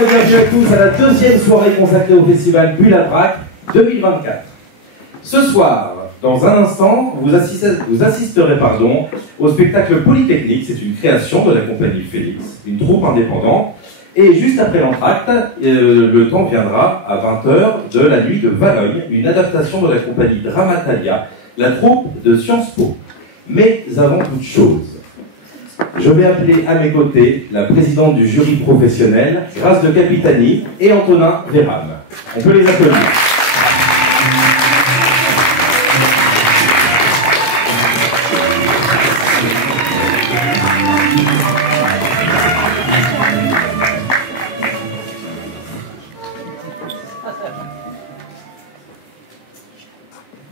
et bienvenue à tous à la deuxième soirée consacrée au festival Bulle à Brac 2024. Ce soir, dans un instant, vous assisterez au spectacle Polytechnique. C'est une création de la compagnie Félix, une troupe indépendante. Et juste après l'entracte, le temps viendra à 20h de La Nuit de Valogne, une adaptation de la compagnie Dramatalia, la troupe de Sciences Po. Mais avant toute chose, je vais appeler à mes côtés la présidente du jury professionnel, Grâce de Capitani, et Antonin Véram. On peut les applaudir.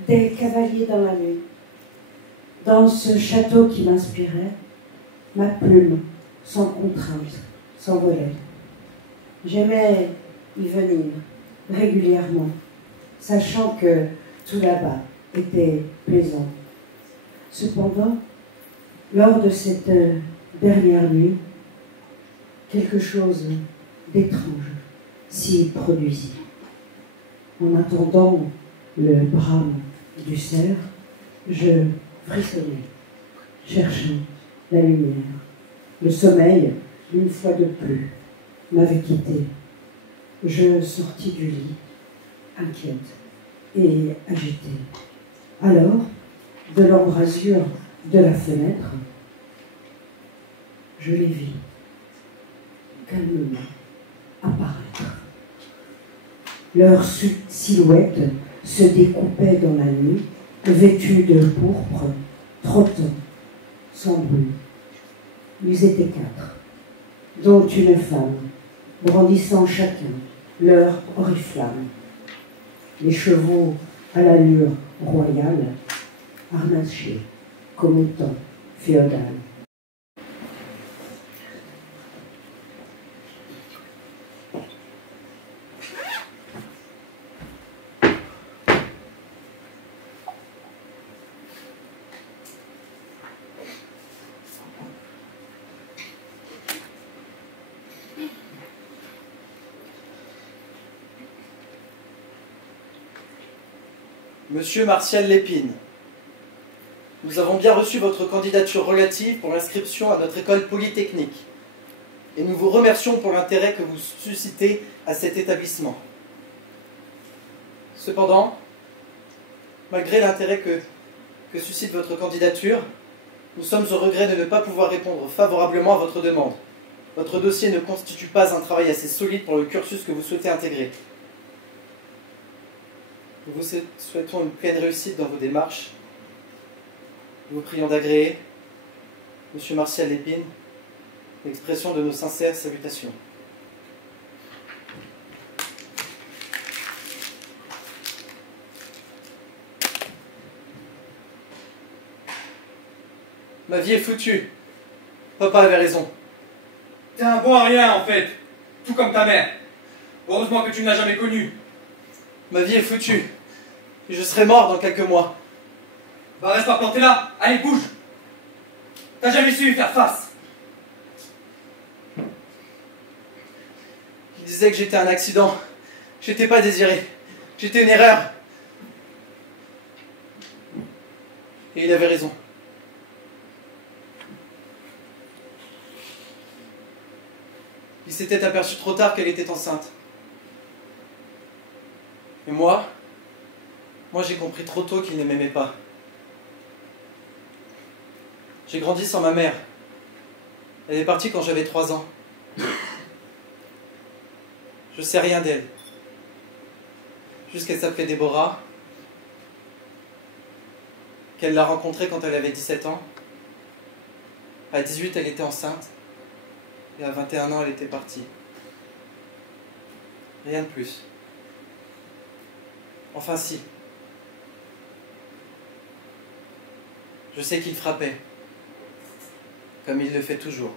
Des cavaliers dans la nuit. Dans ce château qui m'inspirait, ma plume, sans contrainte, s'envolait. J'aimais y venir régulièrement, sachant que tout là-bas était plaisant. Cependant, lors de cette dernière nuit, quelque chose d'étrange s'y produisit. En attendant le brame du cerf, je frissonnais, cherchant la lumière. Le sommeil, une fois de plus, m'avait quitté. Je sortis du lit, inquiète et agitée. Alors, de l'embrasure de la fenêtre, je les vis calmement apparaître. Leur silhouette se découpait dans la nuit, vêtus de pourpre, trottant, sans bruit. Ils étaient 4, dont une femme, brandissant chacun leur oriflamme. Les chevaux à l'allure royale, harnachés comme au temps féodal. Monsieur Martial Lépine, nous avons bien reçu votre candidature relative pour l'inscription à notre école polytechnique et nous vous remercions pour l'intérêt que vous suscitez à cet établissement. Cependant, malgré l'intérêt que suscite votre candidature, nous sommes au regret de ne pas pouvoir répondre favorablement à votre demande. Votre dossier ne constitue pas un travail assez solide pour le cursus que vous souhaitez intégrer. Nous vous souhaitons une pleine réussite dans vos démarches. Nous vous prions d'agréer, Monsieur Martial Lépine, l'expression de nos sincères salutations. Ma vie est foutue. Papa avait raison. T'es un bon à rien en fait, tout comme ta mère. Heureusement que tu ne l'as jamais connue. Ma vie est foutue. Et je serai mort dans quelques mois. Bah reste pas planté là, allez bouge. T'as jamais su y faire face. Il disait que j'étais un accident. J'étais pas désiré. J'étais une erreur. Et il avait raison. Il s'était aperçu trop tard qu'elle était enceinte. Et moi j'ai compris trop tôt qu'il ne m'aimait pas. J'ai grandi sans ma mère. Elle est partie quand j'avais 3 ans. Je sais rien d'elle. Juste qu'elle s'appelait Déborah, qu'elle l'a rencontrée quand elle avait 17 ans. À 18, elle était enceinte. Et à 21 ans, elle était partie. Rien de plus. Enfin si. Je sais qu'il frappait. Comme il le fait toujours.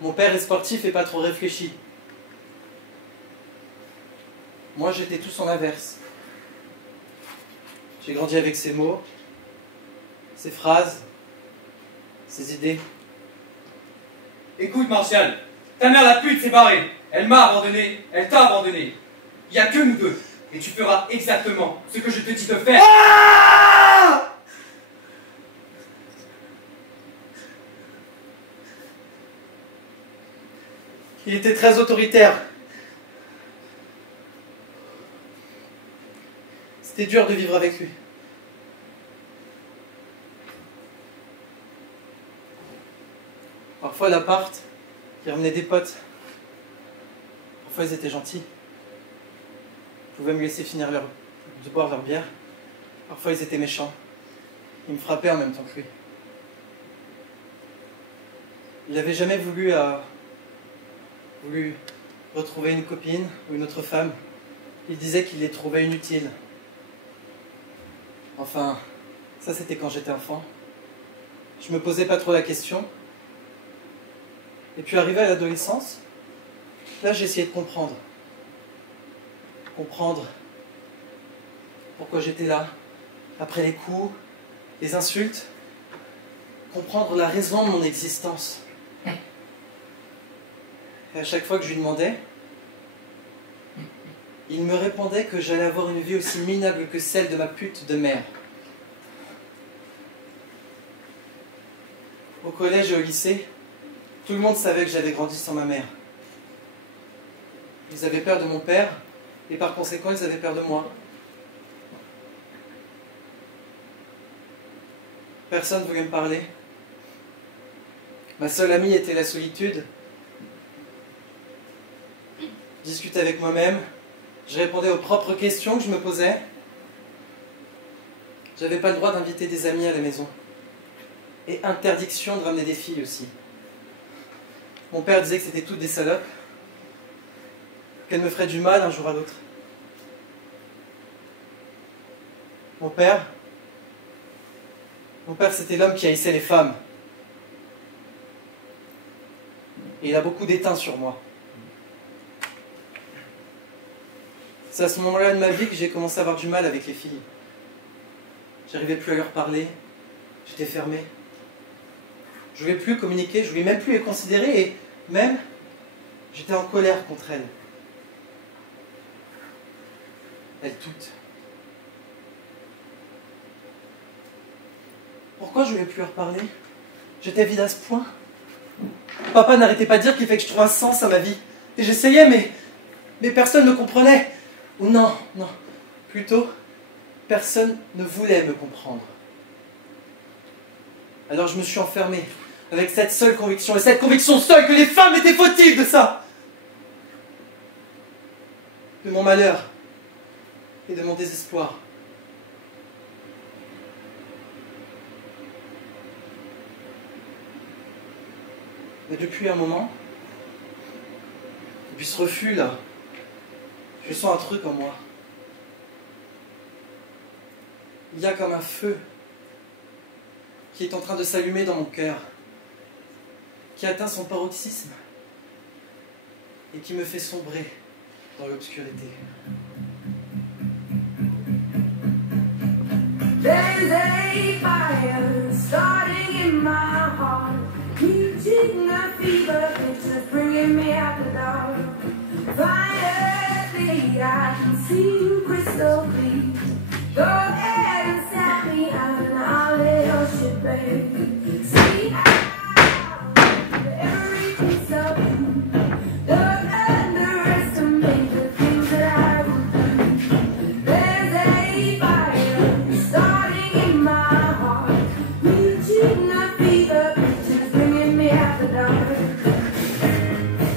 Mon père est sportif et pas trop réfléchi. Moi, j'étais tout son inverse. J'ai grandi avec ses mots, ses phrases, ses idées. Écoute, Martial, ta mère la pute s'est barrée. Elle m'a abandonné, elle t'a abandonné. Il n'y a que nous deux. Et tu feras exactement ce que je te dis de faire. Ah! Il était très autoritaire. C'était dur de vivre avec lui. Parfois à l'appart, il ramenait des potes. Parfois ils étaient gentils. Ils pouvaient me laisser finir de boire leur bière. Parfois ils étaient méchants. Ils me frappaient en même temps que lui. Il n'avait jamais voulu retrouver une copine ou une autre femme. Il disait qu'il les trouvait inutiles. Enfin, ça c'était quand j'étais enfant. Je me posais pas trop la question. Et puis arrivé à l'adolescence, là j'ai essayé de comprendre. Comprendre pourquoi j'étais là, après les coups, les insultes. Comprendre la raison de mon existence. Et à chaque fois que je lui demandais, il me répondait que j'allais avoir une vie aussi minable que celle de ma pute de mère. Au collège et au lycée, tout le monde savait que j'avais grandi sans ma mère. Ils avaient peur de mon père, et par conséquent, ils avaient peur de moi. Personne ne voulait me parler. Ma seule amie était la solitude. Je discutais avec moi-même. Je répondais aux propres questions que je me posais. J'avais pas le droit d'inviter des amis à la maison. Et interdiction de ramener des filles aussi. Mon père disait que c'était toutes des salopes, qu'elles me feraient du mal un jour à l'autre. Mon père, c'était l'homme qui haïssait les femmes. Et il a beaucoup déteint sur moi. C'est à ce moment-là de ma vie que j'ai commencé à avoir du mal avec les filles. J'arrivais plus à leur parler, j'étais fermé. Je voulais plus communiquer, je voulais même plus les considérer et même, j'étais en colère contre elles. Elles toutes. Pourquoi je voulais plus leur parler? J'étais vide à ce point. Papa n'arrêtait pas de dire qu'il fallait que je trouve un sens à ma vie. Et j'essayais, mais personne ne comprenait. Ou non, plutôt, personne ne voulait me comprendre. Alors je me suis enfermé, avec cette seule conviction, et cette conviction seule que les femmes étaient fautives de ça. De mon malheur et de mon désespoir. Mais depuis un moment, depuis ce refus là, je sens un truc en moi. Il y a comme un feu qui est en train de s'allumer dans mon cœur, qui atteint son paroxysme et qui me fait sombrer dans l'obscurité. There's a fire starting in my heart, reaching a fever pitch that's bringing me out the dark. Finally, I can see you crystal clear. Go ahead and set me out and I'll let your shit break. See how every piece of you. Don't underestimate the things that I will do. There's a fire starting in my heart, reaching a fever pitch and bringing me out the dark.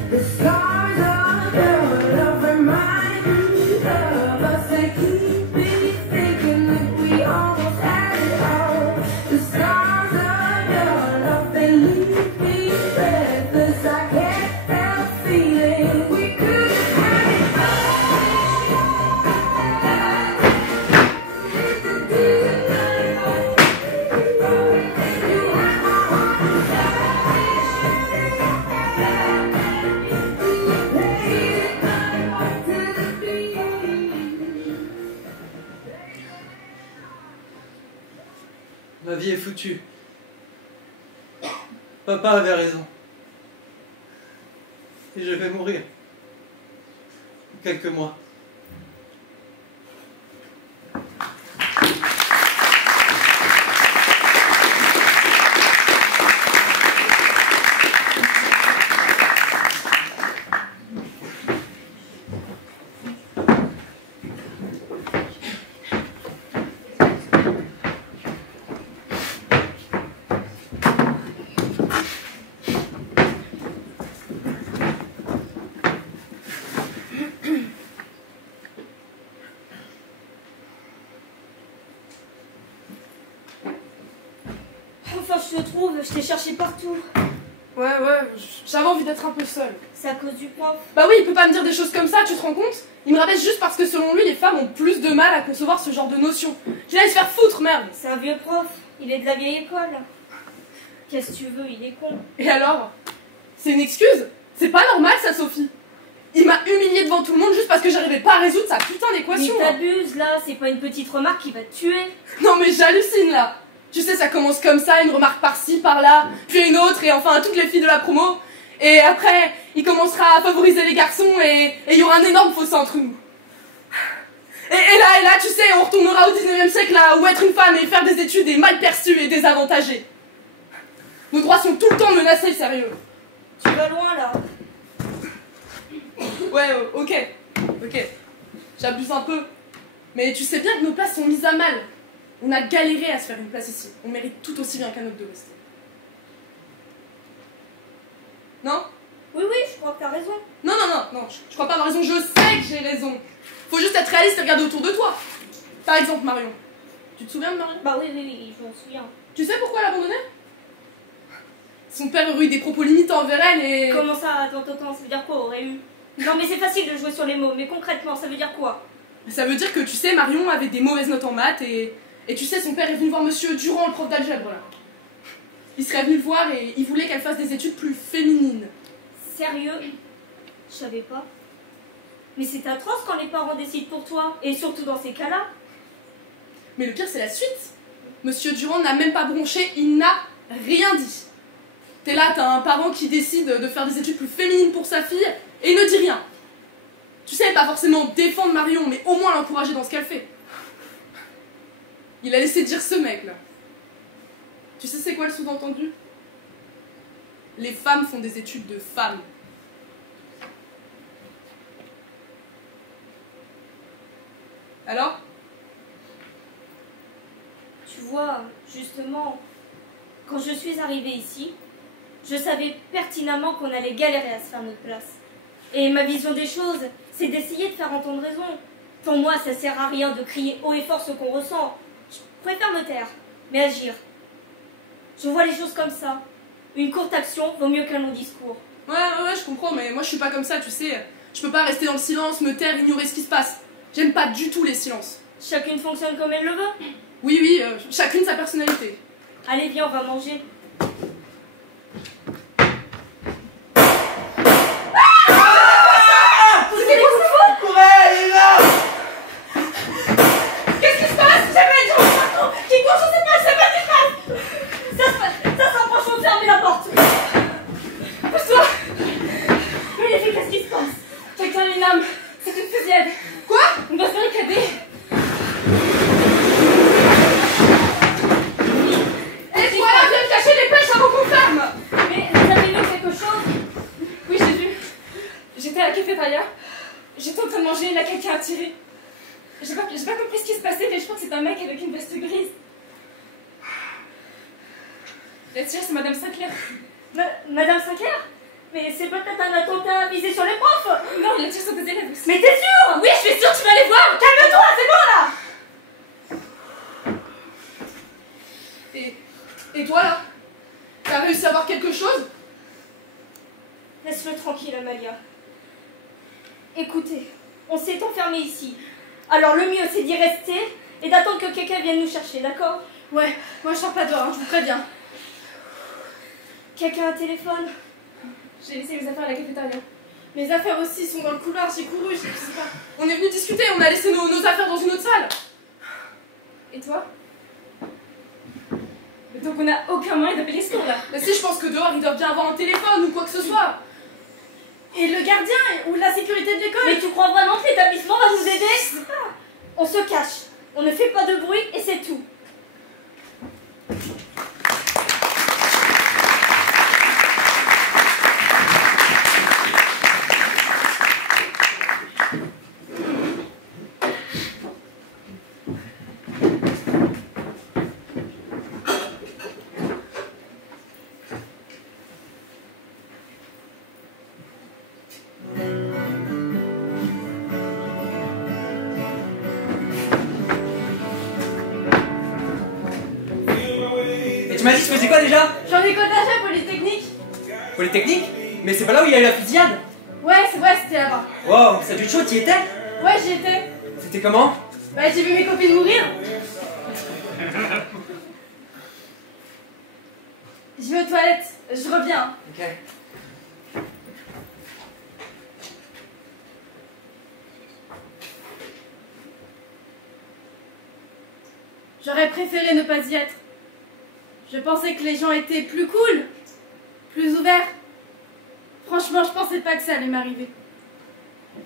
The stars of your love remind me of us. They keep me thinking that we almost had it all. The stars of your love, they leave me breathless. I can't help feeling we could have it Ma vie est foutue. Papa avait raison. Et je vais mourir. Quelques mois. Enfin, je te trouve, je t'ai cherché partout. Ouais, j'avais envie d'être un peu seule. C'est à cause du prof. Bah oui, il peut pas me dire des choses comme ça, tu te rends compte? Il me rabaisse juste parce que selon lui, les femmes ont plus de mal à concevoir ce genre de notions. Qu'il aille se faire foutre, merde! C'est un vieux prof, il est de la vieille école. Qu'est-ce que tu veux, il est con. Et alors? C'est une excuse? C'est pas normal ça, Sophie. Il m'a humiliée devant tout le monde juste parce que j'arrivais pas à résoudre sa putain Mais d'équation. t'abuses là, c'est pas une petite remarque qui va te tuer. Non mais j'hallucine là. Tu sais, ça commence comme ça, une remarque par-ci, par-là, puis une autre, et enfin toutes les filles de la promo. Et après, il commencera à favoriser les garçons et il y aura un énorme fossé entre nous. Et là, tu sais, on retournera au 19e siècle là, où être une femme et faire des études est mal perçu et désavantagé. Nos droits sont tout le temps menacés, sérieux. Tu vas loin là. Ouais, ok. J'abuse un peu. Mais tu sais bien que nos places sont mises à mal. On a galéré à se faire une place ici. On mérite tout aussi bien qu'un autre de rester. Non? Oui, je crois que t'as raison. Non, je crois pas avoir raison, je sais que j'ai raison. Faut juste être réaliste et regarder autour de toi. Par exemple, Marion. Tu te souviens de Marion? Bah oui, je m'en souviens. Tu sais pourquoi elle a abandonné? Son père aurait eu des propos limitants envers elle et... Comment ça? Attends, ça veut dire quoi, aurait eu? Non mais c'est facile de jouer sur les mots, mais concrètement, ça veut dire quoi? Ça veut dire que, tu sais, Marion avait des mauvaises notes en maths et tu sais, son père est venu voir monsieur Durand, le prof d'algèbre, là. Il serait venu le voir et il voulait qu'elle fasse des études plus féminines. Sérieux? Je savais pas. Mais c'est atroce quand les parents décident pour toi, et surtout dans ces cas-là. Mais le pire, c'est la suite. Monsieur Durand n'a même pas bronché, il n'a rien dit. T'es là, t'as un parent qui décide de faire des études plus féminines pour sa fille, et il ne dit rien. Tu sais, pas forcément défendre Marion, mais au moins l'encourager dans ce qu'elle fait. Il a laissé dire ce mec, là. Tu sais c'est quoi le sous-entendu? Les femmes font des études de femmes. Alors? Tu vois, justement, quand je suis arrivée ici, je savais pertinemment qu'on allait galérer à se faire notre place. Et ma vision des choses, c'est d'essayer de faire entendre raison. Pour moi, ça sert à rien de crier haut et fort ce qu'on ressent. Je préfère me taire, mais agir. Je vois les choses comme ça. Une courte action vaut mieux qu'un long discours. Ouais, je comprends, mais moi je suis pas comme ça, tu sais. Je peux pas rester dans le silence, me taire, ignorer ce qui se passe. J'aime pas du tout les silences. Chacune fonctionne comme elle le veut. Oui, chacune sa personnalité. Allez, viens, on va manger. Qu'est-ce qui se passe? Jamais de partout. Qui court, je sais pas, ça s'approche, on ferme la porte. Pousse-toi! Mais les filles, qu'est-ce qui se passe? Quelqu'un a une âme. C'est une fusillade. Quoi? On doit se barricader. Et voilà, viens me cacher les pêches avant qu'on ferme. Mais vous avez vu quelque chose? Oui, j'ai vu. J'étais à la cafétéria. J'étais en train de manger et là, quelqu'un a tiré. J'ai pas compris ce qui se passait, mais je crois que c'est un mec avec une veste grise. La tire, c'est Madame Sinclair. Madame Sinclair? Mais c'est peut-être un attentat visé sur les profs. Non, la tire sur tes élèves aussi. Mais t'es sûre? Oui, je suis sûre, tu vas aller voir. Calme-toi, c'est bon là. Et toi, là? T'as réussi à voir quelque chose? Laisse-le tranquille, Amalia. Écoutez, on s'est enfermés ici. Alors le mieux, c'est d'y rester et d'attendre que quelqu'un vienne nous chercher, d'accord? Ouais, moi je sors pas dehors, hein, je vous préviens. Quelqu'un a un téléphone? J'ai laissé mes affaires à la cafétéria. Mes affaires aussi sont dans le couloir, j'ai couru, je sais pas. On est venu discuter, on a laissé nos affaires dans une autre salle. Et toi? Donc on n'a aucun moyen d'appeler ce tour là. Mais si, je pense que dehors, ils doivent bien avoir un téléphone ou quoi que ce soit. Et le gardien ou la sécurité de l'école. Mais tu crois vraiment que l'établissement va nous aider? On se cache, on ne fait pas de bruit et c'est tout. Tu m'as dit, tu faisais quoi déjà? J'en ai cotagé Polytechnique. Polytechnique? Mais c'est pas là où il y a eu la fusillade? Ouais, c'est vrai, c'était là-bas. Wow, ça a dû être chaud, t'y étais? Ouais, j'y étais. C'était comment? Bah, j'ai vu mes copines mourir. Je vais aux toilettes, je reviens. Ok. J'aurais préféré ne pas y être. Je pensais que les gens étaient plus cool, plus ouverts. Franchement, je pensais pas que ça allait m'arriver.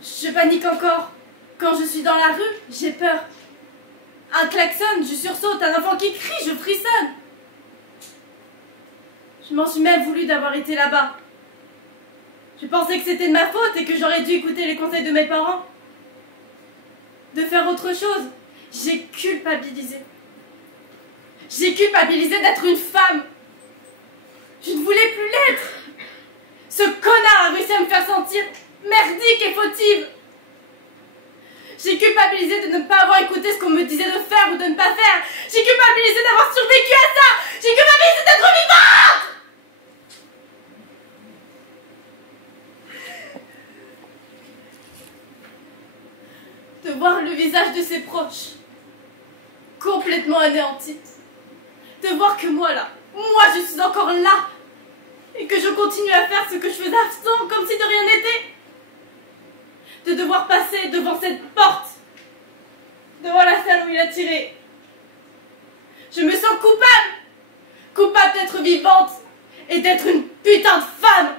Je panique encore. Quand je suis dans la rue, j'ai peur. Un klaxon, je sursaute, un enfant qui crie, je frissonne. Je m'en suis même voulu d'avoir été là-bas. Je pensais que c'était de ma faute et que j'aurais dû écouter les conseils de mes parents. De faire autre chose. J'ai culpabilisé. J'ai culpabilisé d'être une femme. Je ne voulais plus l'être. Ce connard a réussi à me faire sentir merdique et fautive. J'ai culpabilisé de ne pas avoir écouté ce qu'on me disait de faire ou de ne pas faire. J'ai culpabilisé d'avoir survécu à ça. J'ai culpabilisé d'être vivante. De voir le visage de ses proches complètement anéanti. De voir que moi là, moi je suis encore là. Et que je continue à faire ce que je faisais avant comme si de rien n'était. De devoir passer devant cette porte, devant la salle où il a tiré. Je me sens coupable. Coupable d'être vivante et d'être une putain de femme.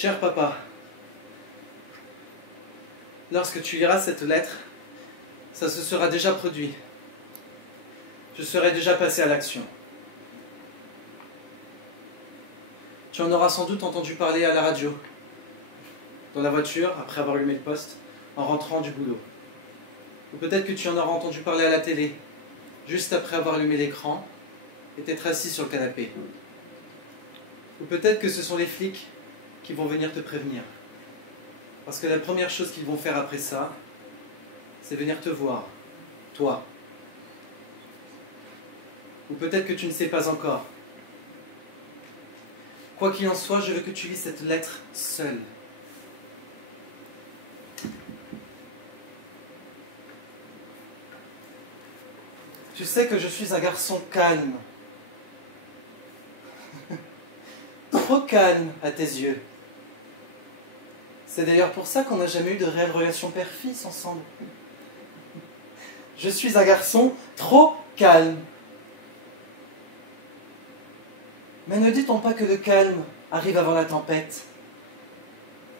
Cher papa, lorsque tu liras cette lettre, ça se sera déjà produit. Je serai déjà passé à l'action. Tu en auras sans doute entendu parler à la radio, dans la voiture, après avoir allumé le poste, en rentrant du boulot. Ou peut-être que tu en auras entendu parler à la télé, juste après avoir allumé l'écran et t'être assis sur le canapé. Ou peut-être que ce sont les flics qui vont venir te prévenir. Parce que la première chose qu'ils vont faire après ça, c'est venir te voir, toi. Ou peut-être que tu ne sais pas encore. Quoi qu'il en soit, je veux que tu lises cette lettre seule. Tu sais que je suis un garçon calme. Trop calme à tes yeux. C'est d'ailleurs pour ça qu'on n'a jamais eu de réelle relation père-fils ensemble. Je suis un garçon trop calme. Mais ne dit-on pas que le calme arrive avant la tempête?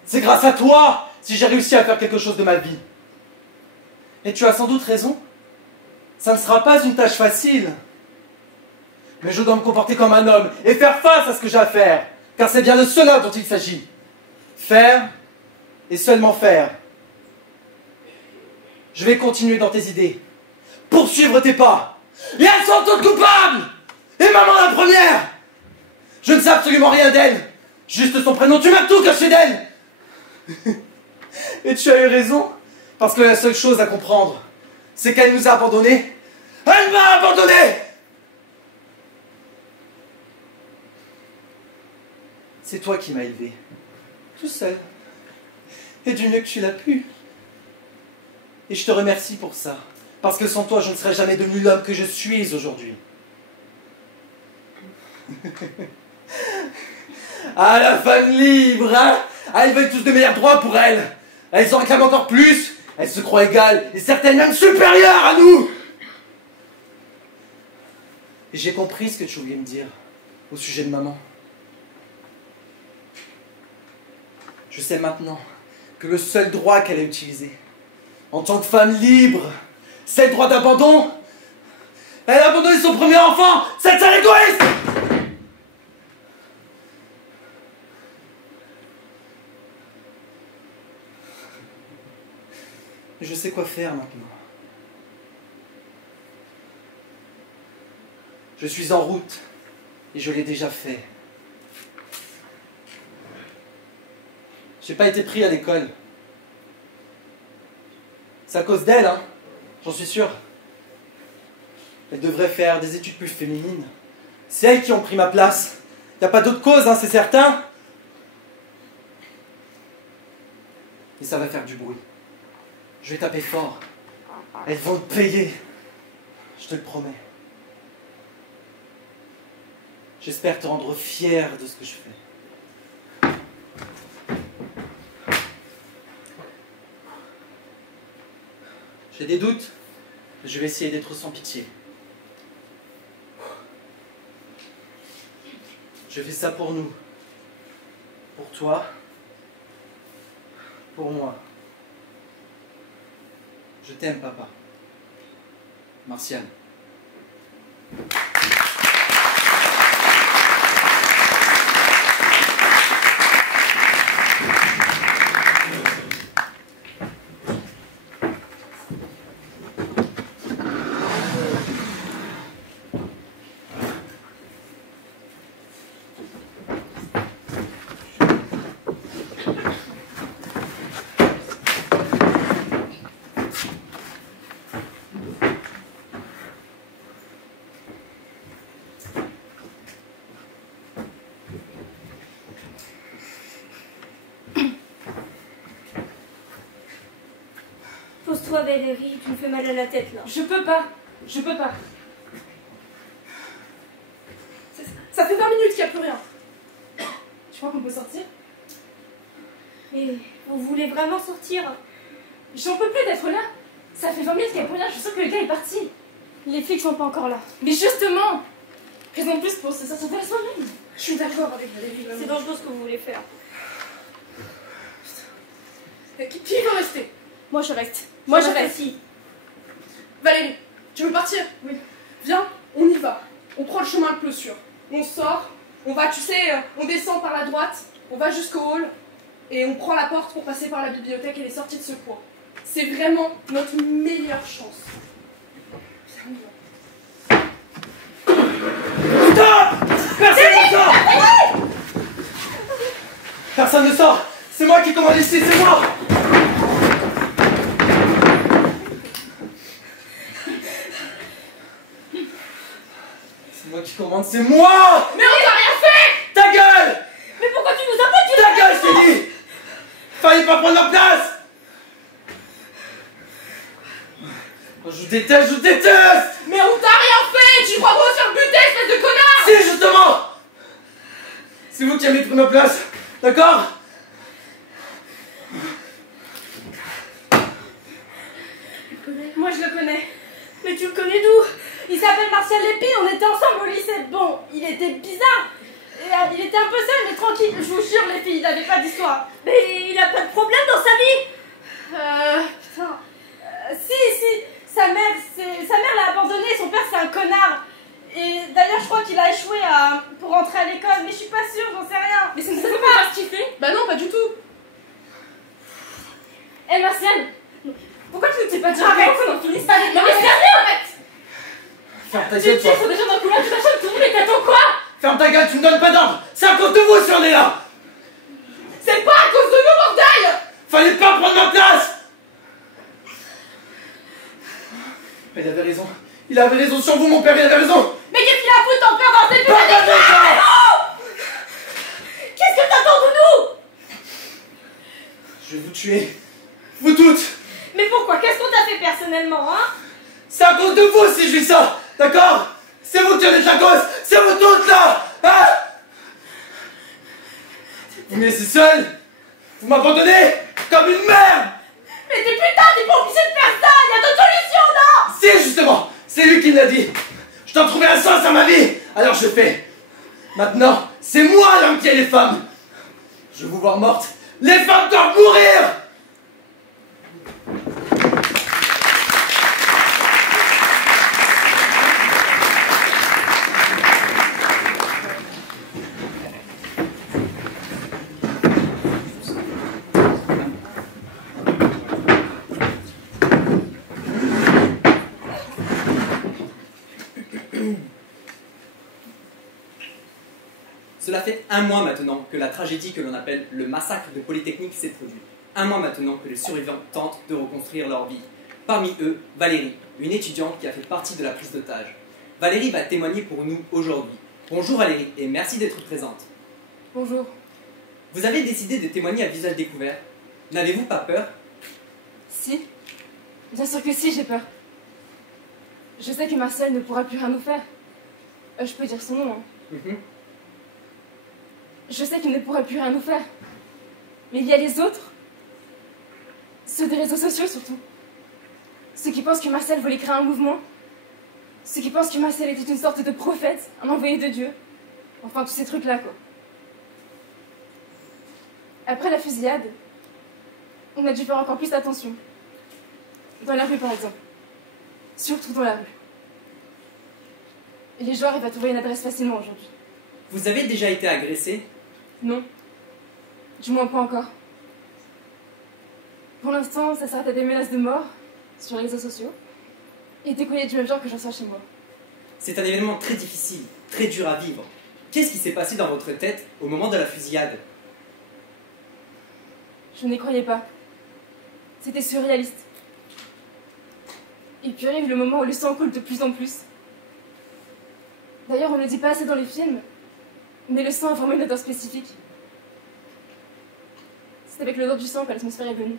C'est grâce à toi si j'ai réussi à faire quelque chose de ma vie. Et tu as sans doute raison. Ça ne sera pas une tâche facile. Mais je dois me comporter comme un homme et faire face à ce que j'ai à faire. Car c'est bien de cela dont il s'agit. Faire et seulement faire. Je vais continuer dans tes idées. Poursuivre tes pas. Et elles sont toutes coupables. Et maman la première. Je ne sais absolument rien d'elle. Juste son prénom, tu m'as tout caché d'elle. Et tu as eu raison. Parce que la seule chose à comprendre, c'est qu'elle nous a abandonnés. Elle m'a abandonné. C'est toi qui m'as élevé. Tout seul. Et du mieux que tu l'as pu. Et je te remercie pour ça. Parce que sans toi, je ne serais jamais devenu l'homme que je suis aujourd'hui. Ah, la femme libre, hein? Ah, ils veulent tous de meilleurs droits pour elle. Elles en réclament encore plus. Elles se croient égales et certaines même supérieures à nous. Et j'ai compris ce que tu voulais me dire au sujet de maman. Je sais maintenant que le seul droit qu'elle a utilisé, en tant que femme libre, c'est le droit d'abandon. Elle a abandonné son premier enfant, cette sale égoïste! Je sais quoi faire maintenant. Je suis en route et je l'ai déjà fait. J'ai pas été pris à l'école. C'est à cause d'elle, hein, j'en suis sûr. Elle devrait faire des études plus féminines. C'est elles qui ont pris ma place. Y a pas d'autre cause, hein, c'est certain. Et ça va faire du bruit. Je vais taper fort. Elles vont te payer. Je te le promets. J'espère te rendre fier de ce que je fais. J'ai des doutes. Je vais essayer d'être sans pitié. Je fais ça pour nous. Pour toi. Pour moi. Je t'aime, papa. Martial. Pose-toi, Valérie, tu me fais mal à la tête là. Je peux pas. Ça fait 20 minutes qu'il n'y a plus rien. Tu crois qu'on peut sortir? Mais vous voulez vraiment sortir? J'en peux plus d'être là. Ça fait 20 minutes qu'il n'y a plus rien, je suis sûre que le gars est parti. Les flics sont pas encore là. Mais justement, raison de plus pour se sortir soi-même. Je suis d'accord avec Valérie. C'est dangereux ce que vous voulez faire. Qui veut rester? Moi je reste. Moi, je je reste reste. ici. Valérie, tu veux partir? Oui. Viens, on y va. On prend le chemin le plus sûr. On sort, on va, tu sais, on descend par la droite, on va jusqu'au hall, et on prend la porte pour passer par la bibliothèque et les sorties de secours. C'est vraiment notre meilleure chance. Viens, on y va. Stop! Personne ne sort! Personne ne sort! C'est moi qui commande ici, c'est moi! C'est moi qui commande, c'est moi! Mais on t'a rien fait! Ta gueule! Mais pourquoi tu nous as pas dit? Ta gueule, je t'ai dit! Fallait pas prendre leur place! Je déteste, je déteste! Mais on t'a rien fait! Tu crois qu'on va se faire buter, espèce de connard! Si, justement! C'est vous qui avez pris ma place, d'accord? Moi je le connais. Mais tu le connais d'où? Il s'appelle Martial Lépine, on était ensemble au lycée. Bon, il était bizarre. Et, il était un peu seul, mais tranquille. Je vous jure, les filles, il n'avait pas d'histoire. Mais il a pas de problème dans sa vie. Putain. Si. Sa mère l'a abandonné, son père c'est un connard. Et d'ailleurs, je crois qu'il a échoué pour rentrer à l'école, mais je suis pas sûre, j'en sais rien. Mais ça ne fait pas ce qu'il fait? Bah non, pas du tout. Eh Martial, pourquoi tu ne t'es pas dit Arrête. qu'on en finisse pas? Non mais sérieux, arrête! Ferme ta Tu gueule, toi! tires déjà dans le couloir, tu t'achètes tout, mais t'attends quoi? Ferme ta gueule, tu me donnes pas d'ordre! C'est à cause de vous si on est là! C'est pas à cause de nous, bordel! Fallait pas prendre ma place! Il avait raison. Il avait raison sur vous, mon père, il avait raison! Mais qu'est-ce qu'il a foutu ton père dans cette Pas putain de ça! Qu'est-ce que t'attends de nous? Je vais vous tuer. Vous toutes! Mais pourquoi? Qu'est-ce qu'on t'a fait personnellement, hein? C'est à cause de vous si je vis ça! D'accord? C'est vous qui en êtes la cause! C'est vous toutes là! Hein? Vous me laissez seul! Vous m'abandonnez comme une merde! Mais t'es pas obligé de faire ça! Y'a d'autres solutions, non? Si, justement! C'est lui qui me l'a dit! Je dois trouver un sens à ma vie! Alors je fais! Maintenant, c'est moi l'homme qui a les femmes! Je veux vous voir mortes! Les femmes doivent mourir! Cela fait un mois maintenant que la tragédie que l'on appelle le massacre de Polytechnique s'est produite. Un mois maintenant que les survivants tentent de reconstruire leur vie. Parmi eux, Valérie, une étudiante qui a fait partie de la prise d'otage. Valérie va témoigner pour nous aujourd'hui. Bonjour Valérie et merci d'être présente. Bonjour. Vous avez décidé de témoigner à visage découvert. N'avez-vous pas peur? Si. Bien sûr que si, j'ai peur. Je sais que Martial ne pourra plus rien nous faire. Je peux dire son nom, hein. Mhm. Je sais qu'il ne pourra plus rien nous faire. Mais il y a les autres. Ceux des réseaux sociaux, surtout. Ceux qui pensent que Martial voulait créer un mouvement. Ceux qui pensent que Martial était une sorte de prophète, un envoyé de Dieu. Enfin, tous ces trucs-là, quoi. Après la fusillade, on a dû faire encore plus attention. Dans la rue, par exemple. Surtout dans la rue. Et les gens arrivent à trouver une adresse facilement aujourd'hui. Vous avez déjà été agressé? Non. Du moins pas encore. Pour l'instant, ça s'arrête à des menaces de mort sur les réseaux sociaux et des courriers du même genre que j'en reçois chez moi. C'est un événement très difficile, très dur à vivre. Qu'est-ce qui s'est passé dans votre tête au moment de la fusillade? Je n'y croyais pas. C'était surréaliste. Et puis arrive le moment où le sang coule de plus en plus. D'ailleurs, on ne le dit pas assez dans les films, mais le sang a vraiment une odeur spécifique. C'est avec l'odeur du sang que l'atmosphère est venue.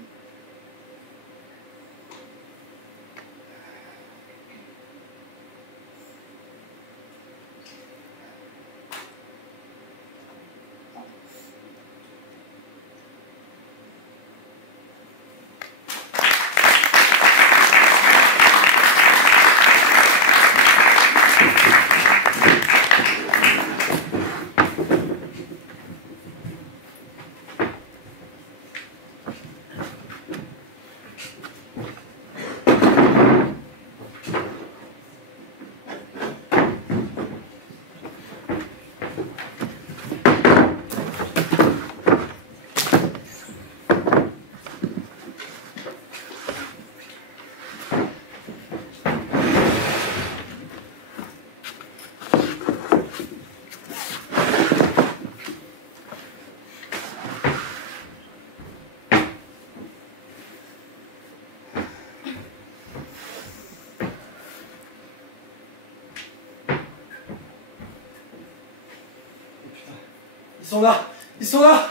sont là! Ils sont là!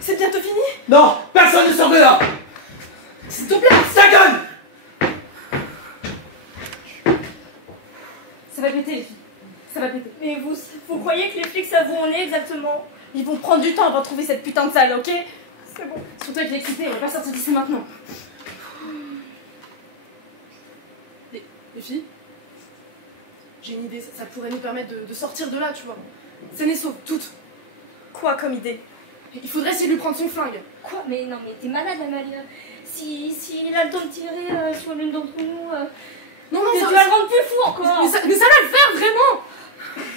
C'est bientôt fini? Non! Personne ne sort de là! S'il te plaît! Ta gueule! Ça va péter, les filles. Ça va péter. Mais vous croyez que les flics savent où on est exactement? Ils vont prendre du temps avant de trouver cette putain de salle, ok? C'est bon. Surtout avec l'excité, on va pas sortir d'ici maintenant. Les filles, j'ai une idée, ça pourrait nous permettre de sortir de là, tu vois. Saine et sauve, toutes. Quoi comme idée? Il faudrait essayer de lui prendre son flingue. Quoi? Mais non, mais t'es malade, Amalia. Si il a le temps de tirer sur l'une d'entre nous, Non, tu vas le rendre plus fou encore. mais ça va le faire, vraiment.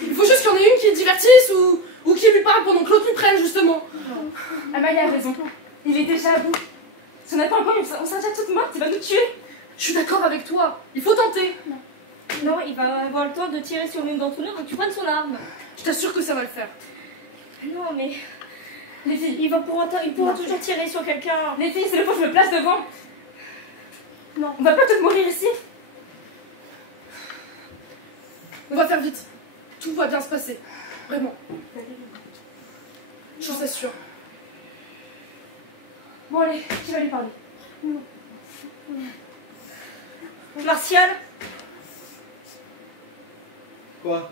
Il faut juste qu'il y en ait une qui le divertisse ou qui lui parle pendant que l'autre lui prenne, justement. Amalia a raison. Il est déjà à bout. Si on n'a pas un point, on sera déjà toute morte, il va nous tuer. Je suis d'accord avec toi. Il faut tenter. Non, il va avoir le temps de tirer sur l'une d'entre nous quand tu prennes son arme. Je t'assure que ça va le faire. Non, mais les filles, il pourra toujours tirer sur quelqu'un. Les filles, c'est le fois que je me place devant. Non. On va pas toutes mourir ici. On va faire vite. Tout va bien se passer. Vraiment. Je vous assure. Bon, allez, je vais lui parler. Martial, Quoi?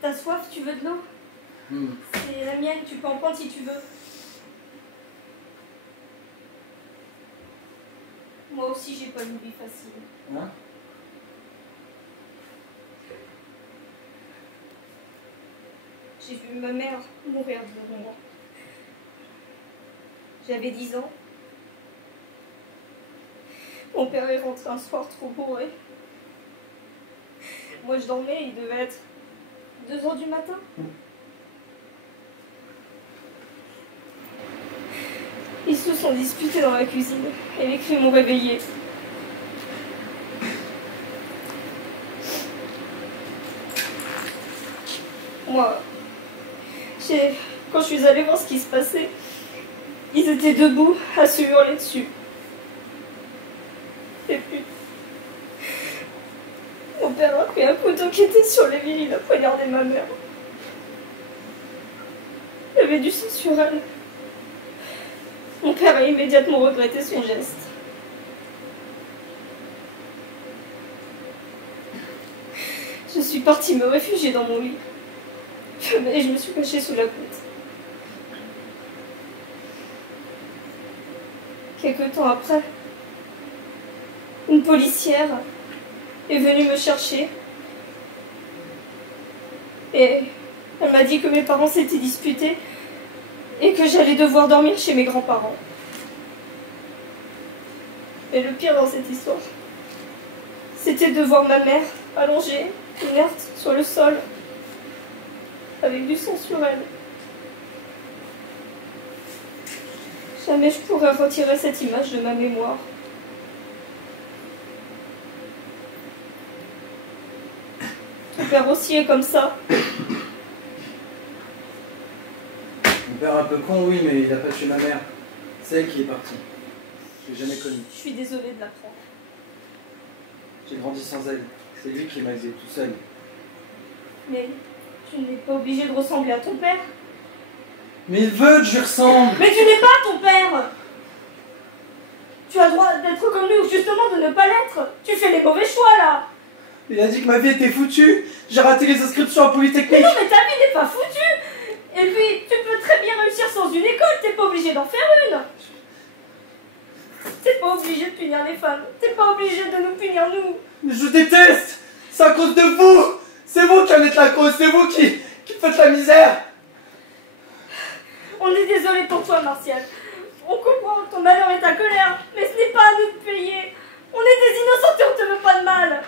t'as soif, tu veux de l'eau? Hmm. C'est la mienne, tu peux en prendre si tu veux. Moi aussi, j'ai pas une vie facile. Hein? J'ai vu ma mère mourir devant moi. J'avais 10 ans. Mon père est rentré un soir trop bourré. Moi je dormais, il devait être 2h du matin. Ils se sont disputés dans la cuisine et les cris m'ont réveillée. Moi, quand je suis allée voir ce qui se passait, ils étaient debout à se hurler dessus. Et puis, mon père a pris un couteau qui était sur l'évier, il a poignardé ma mère. Il y avait du sang sur elle. Mon père a immédiatement regretté son geste. Je suis partie me réfugier dans mon lit. Et je me suis cachée sous la couette. Quelque temps après, une policière est venue me chercher. Et elle m'a dit que mes parents s'étaient disputés et que j'allais devoir dormir chez mes grands-parents. Et le pire dans cette histoire, c'était de voir ma mère allongée, inerte, sur le sol, avec du sang sur elle. Jamais je pourrais retirer cette image de ma mémoire. Ton père aussi est comme ça. Mon père un peu con, oui, mais il a pas tué ma mère. C'est elle qui est partie. Je l'ai jamais connue. Je suis désolée de l'apprendre. J'ai grandi sans elle. C'est lui qui m'a élevé tout seul. Mais tu n'es pas obligé de ressembler à ton père. Mais il veut que je lui ressemble. Mais tu n'es pas ton père. Tu as le droit d'être comme lui ou justement de ne pas l'être. Tu fais les mauvais choix là. Il a dit que ma vie était foutue. J'ai raté les inscriptions à Polytechnique. Mais non, mais ta vie n'est pas foutue. Et puis, tu peux très bien réussir sans une école. T'es pas obligé d'en faire une. T'es pas obligé de punir les femmes. T'es pas obligé de nous punir nous. Mais je vous déteste. C'est à cause de vous. C'est vous qui en êtes la cause. C'est vous qui faites la misère. On est désolé pour toi, Martial. On comprend que ton malheur est ta colère, mais ce n'est pas à nous de payer. On est des innocents et on te veut pas de mal.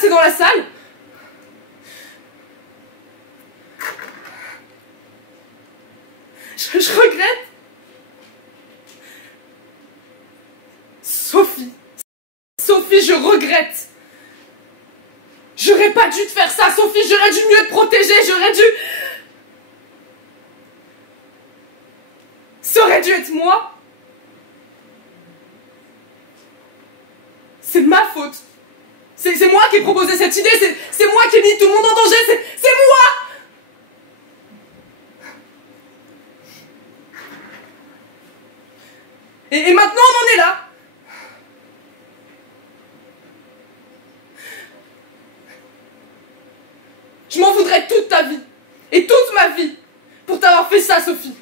passer dans la salle. Je regrette. Sophie, je regrette. J'aurais pas dû te faire ça, Sophie, j'aurais dû mieux te protéger, j'aurais dû... Ça aurait dû être moi. C'est ma faute. C'est moi qui ai proposé cette idée, c'est moi qui ai mis tout le monde en danger, c'est moi. Et maintenant on en est là. Je m'en voudrais toute ta vie, et toute ma vie, pour t'avoir fait ça, Sophie.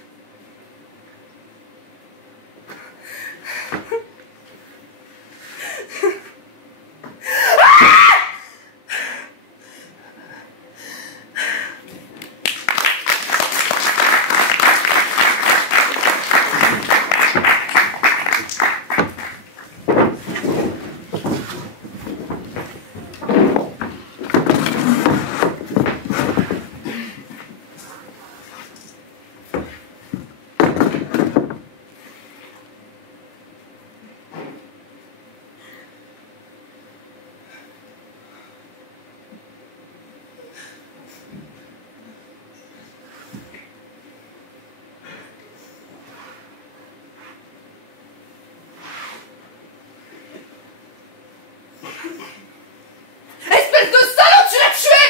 Espèce de salaud, tu l'as tué!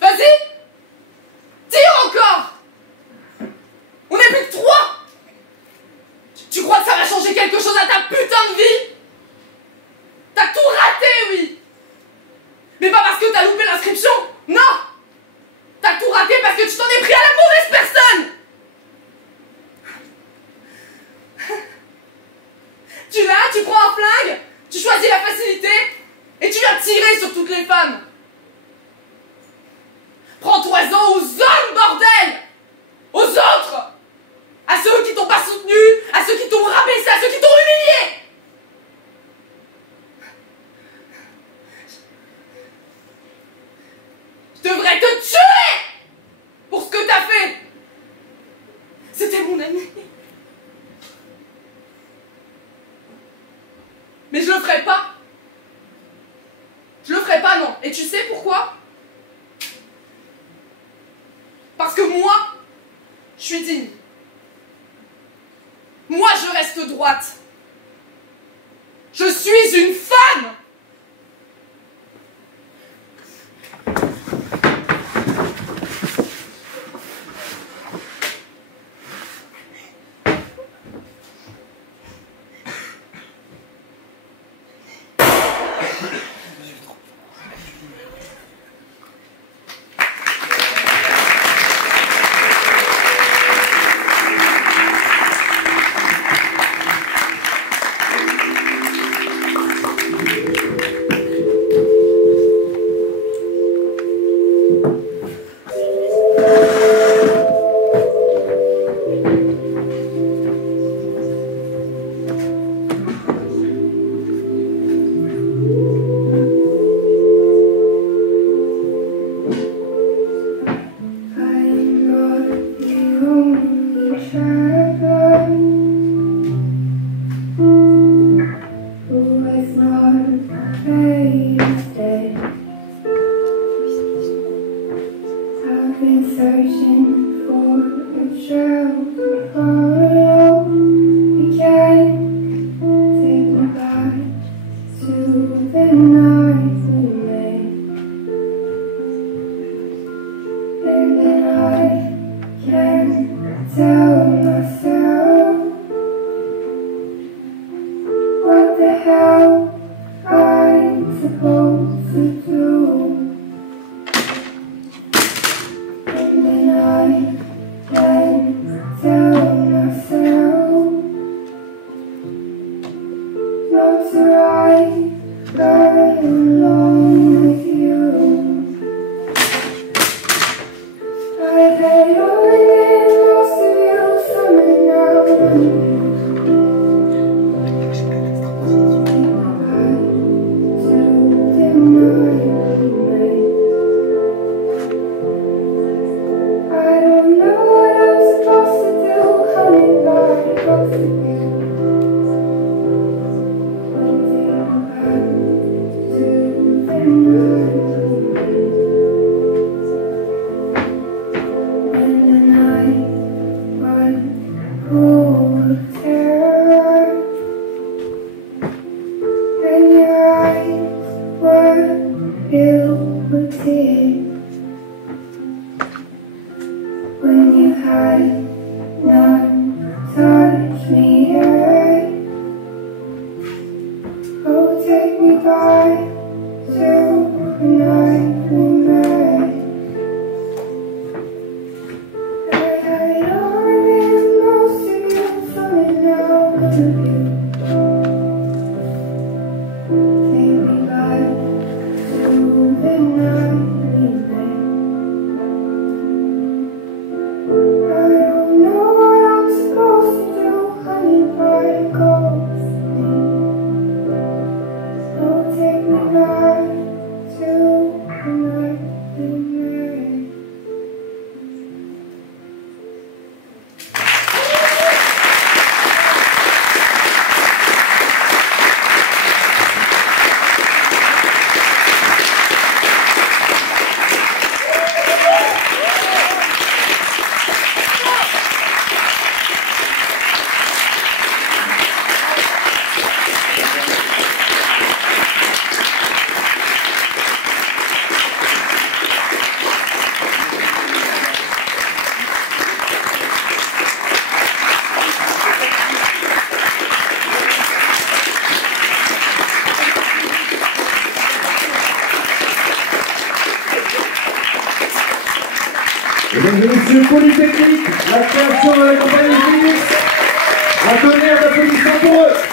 Vas-y! Tire encore! On est plus que 3! Tu crois que ça va changer quelque chose à ta putain de vie? T'as tout raté, oui! Mais pas parce que t'as loupé l'inscription! Non! T'as tout raté parce que tu t'en es pris à la mauvaise personne! Tu vas, tu prends un flingue, tu choisis la facilité et tu viens tirer sur toutes les femmes. Prends-toi-en aux hommes, bordel! Aux autres! À ceux qui t'ont pas soutenu, à ceux qui t'ont rabaissé, à ceux qui t'ont humilié! Je devrais te tuer pour ce que t'as fait! C'était mon ami. Mais je le ferai pas. Je le ferai pas, non. Et tu sais pourquoi? Parce que moi, je suis digne. Moi, je reste droite. Je suis une femme. I had only lost you from now. Mesdames et messieurs, Polytechnique, la création de la compagnie Phoenix, un tonnerre d'applaudissements pour eux.